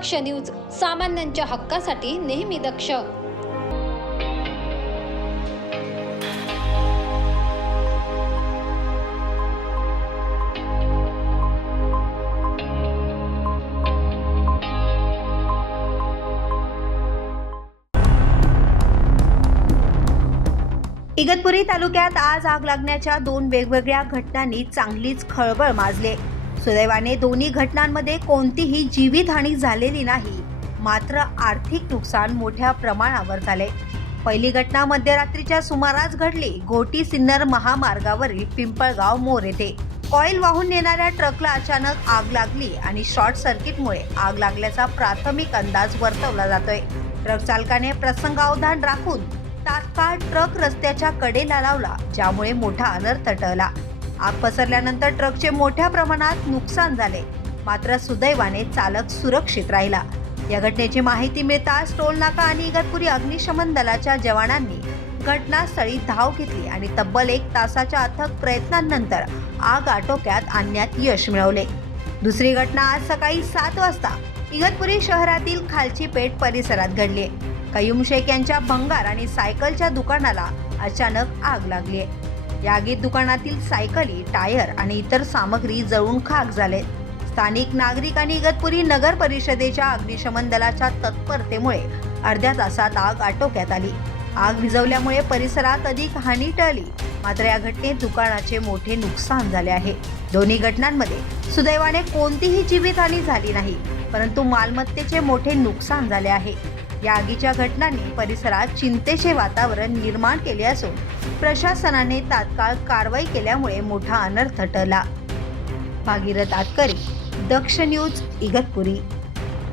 दक्ष news सामान्यांच्या हक्कासाठी नेहमी दक्ष. इगतपुरी तालुक्यात आज आग लागण्याच्या दोन वेगवेगळ्या घटनांनी चांगलीच खळबळ माजले. सुदैवाने दोन्ही घटनांमध्ये कोणतीही जीवितहानी झालेली नाही. मात्र आर्थिक नुकसान मोठ्या प्रमाणावर झाले. पहिली घटना मध्यरात्रीच्या सुमारास घडली. घोटी सिन्नर महामार्गावरील पिंपळगाव मोर येथे. कॉइल वाहून नेणाऱ्या ट्रकला अचानक आग लागली आणि शॉर्ट सर्किटमुळे आग लागल्याचा प्राथमिक अंदाज वर्तवला जातोय. ट्रक चालकाने प्रसंगावधान राखून तात्काळ ट्रक रस्त्याच्या कडेला लावला ज्यामुळे मोठा अनर्थ टळला. आग पसरल्यानंतर ट्रकचे मोठ्या प्रमाणात नुकसान झाले. मात्र सुदैवाने चालक सुरक्षित राहिला. या घटनेची माहिती मिळताच टोल नाका आणि इगतपुरी अग्निशमन दलाच्या जवानांनी घटनास्थळी धाव घेतली आणि तब्बल एक तासाच्या अथक प्रयत्नांनंतर आग आटोक्यात आणण्यात यश मिळवले. दुसरी घटना आज सकाळी सात वाजता इगतपुरी शहरातील खालची पेठ परिसरात घडली कयूम शेख यांच्या भंगार आणि सायकलच्या दुकानाला अचानक आग लागली आहे. या आगीत दुकानातील सायकली टायर आणि इतर सामग्री जळून खाक झाले. स्थानिक नागरिक आणि इगतपुरी नगर परिषदेच्या अग्निशमन दलाच्या तत्परतेमुळे अर्ध्या तासात आग आटोक्यात आली. आग विझवल्यामुळे परिसरात अधिक हानी टळली. मात्र या घटनेत दुकानाचे मोठे नुकसान झाले आहे. दोन्ही घटनांमध्ये सुदैवाने कोणतीही जीवितहानी झाली नाही परंतु मालमत्तेचे मोठे नुकसान झाले आहे. या आगीच्या घटनांनी परिसरात चिंतेचे वातावरण निर्माण केले असून प्रशासनाने तात्काळ कारवाई केल्यामुळे मोठा अनर्थ टळला. भागीरथ आतकरी दक्ष न्यूज इगतपुरी.